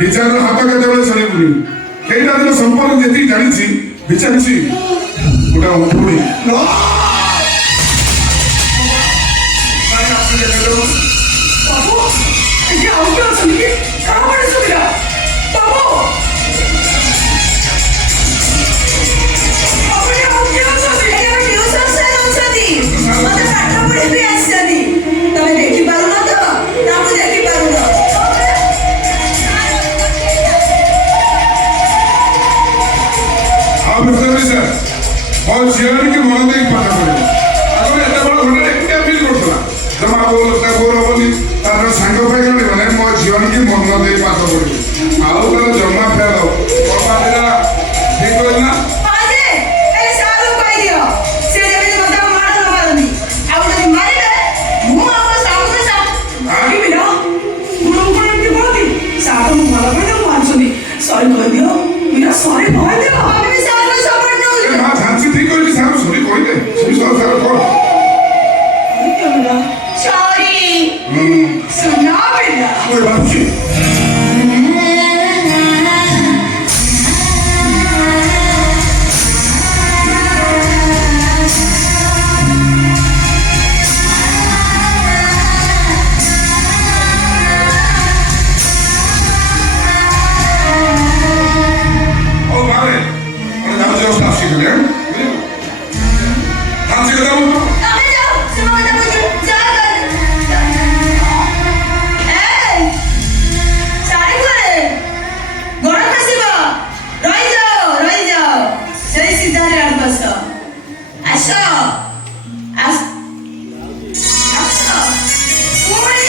विचार हाथ केतबे सरीबुनी केइटा दिन संपर्क जेती जानिछि विचारिछि गोटा उठुनी बाबू ये आउट अछन कि कहां पड़े सुबिला बाबू बाबू ये आउट अछन एके ट्यूशन से अछती मते पाठ पढे भी आछती तमे देखि पारु न तो ताकू देखि पारु न आप मिस्टर सर और जीवन के मन दे पाठ पढे अगर एते बड़ घंटा एकटा फील करतला जमा बोलता बोल बोली तार संग भाई माने मो जीवन के मन दे पाठ पढे आउ तर जमा फेल बाबा दिला ठीक होइल ना आजे ए सारू कहि दियो से जेबे मते मार न मारनी आउ जदी मारिबे मु आउ सामने सा आगे बिना गुरु को एमती बोलती साथ में मला पे तो मानसुनी सॉरी कह दियो मेरा सॉरी कह दे बाबा बाबा भी सारू सपोर्ट न ए मां झांसी ठीक होइल सारू सॉरी कहि दे सॉरी सारू कर क्या मेरा सॉरी सुना बेटा कोई बात नहीं ओ मारे और नाम जो स्टाफ की करे नाम से बताओ तमे जाओ से मते बुझ जा ए सारी करे गोड़ खसीबा रही जाओ सही सीधा रे आड़ बस आसो आसो कोई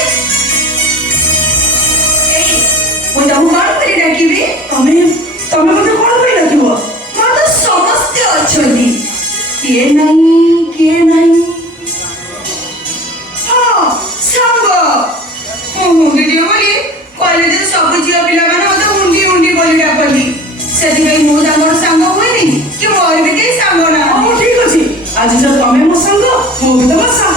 ए वो तो कौन करी डाकिबी तमे मते कोन करी लागिबो मोर तो समस्त अछनी किए नहीं हाँ सांग मु वीडियो बोली कॉलेज सब झियो पिला माने मते हुंडी बोली डाकली सेति भाई मु तांगर सांग होइनी कि मोर भी के सांग ना ठीक अछि आज जब तमे मो संग मो भी तो मो संग